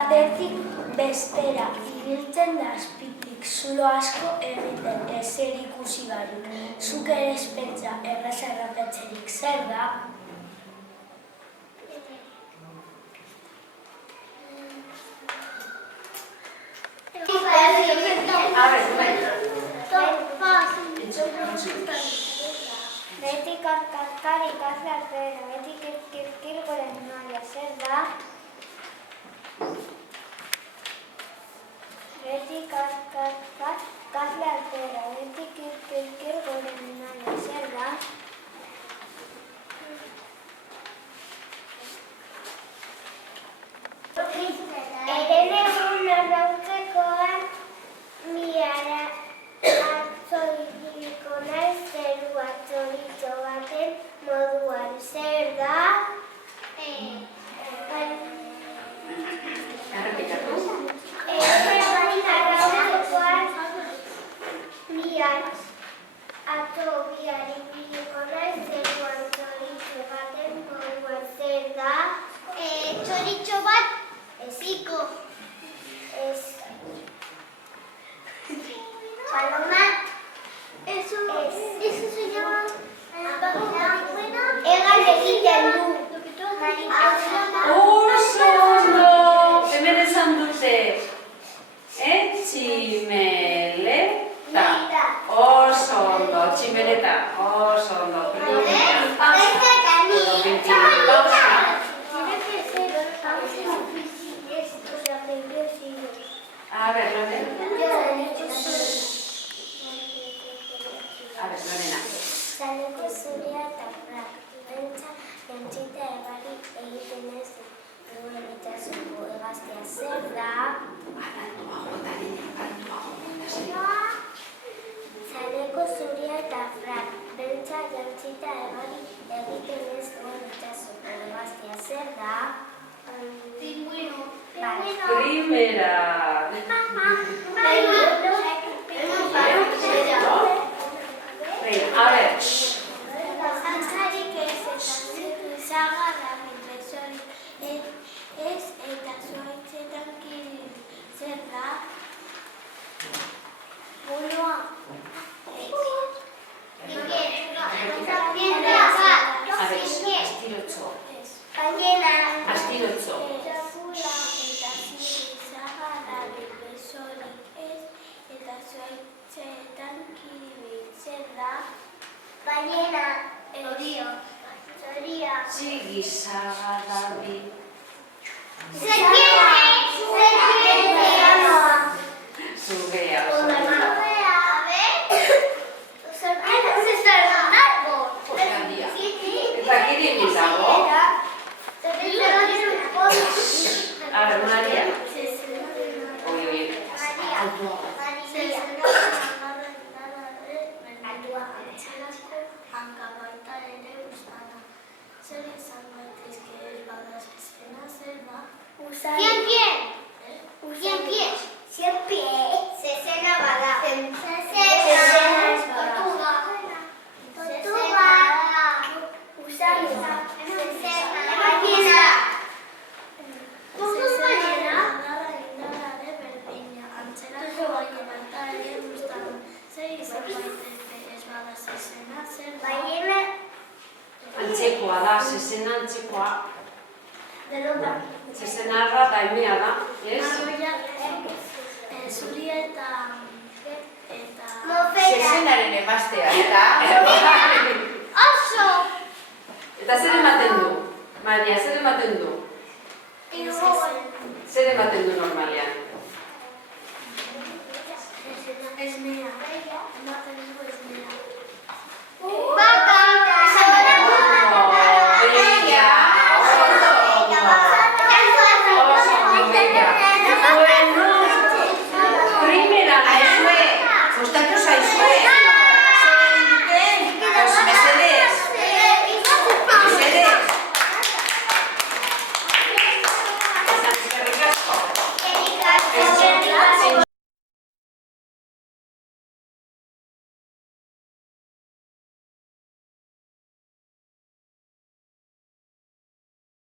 Batetik bestera ibiltzen da azpitik zulo asko egiten ezer ikusi barik. Zuk ere ez pentsa erraza errapatzerik zer da? Beti kaskar ikasle alpera, beti kirkir goren naia, zer da? Beti kaskar ikasle alpera, beti kirkir goren naia, zer da? Eren egun arrautzekoan miara atzo ibiliko naiz zerua txoritxo baten moduan, zer da? Atzo bihar ibiliko naiz zerua txoritxo baten moduan, zer da? Txoritxo bat eziko. Paloma. Eso se llama egan egiten du. Oso ondo! Hemen esan dute. Tximeleta. Oso ondo, tximeleta. Oso ondo. A ver, Lorena. Zaleko zuria eta frak, bentsa jantzita ebari egiten ez duen itxasuko egaztea, zer da? Zaleko zuria eta frak, bentsa jantzita ebari egiten ez duen itxasuko egaztea, zer da? Primera. A ver. Antzarik ez eta zitu zagarra mitrezorik ez eta zuaitzetan kiririk, zer da? Buloa. Astirotxo. Ballena, zoria. Txigi sagadabi. Serpiente. Zugea. Eta kirimiz dago. A ver, Maria. Zer izan baitezke ez badaz ezkena, zer da? Cien pies. Zezena bada. Tortuga. Usaina. Ballena. Indarraren berdina. Antzerako ballena eta ere guztana. Zer izan baitezke ez badaz ezkena, zer da? Ballena. Antzekoa da, zezena antzekoa. Delota. Zezenarra da emea da, ez? Zuria eta... Zezenaren emaztea, eta?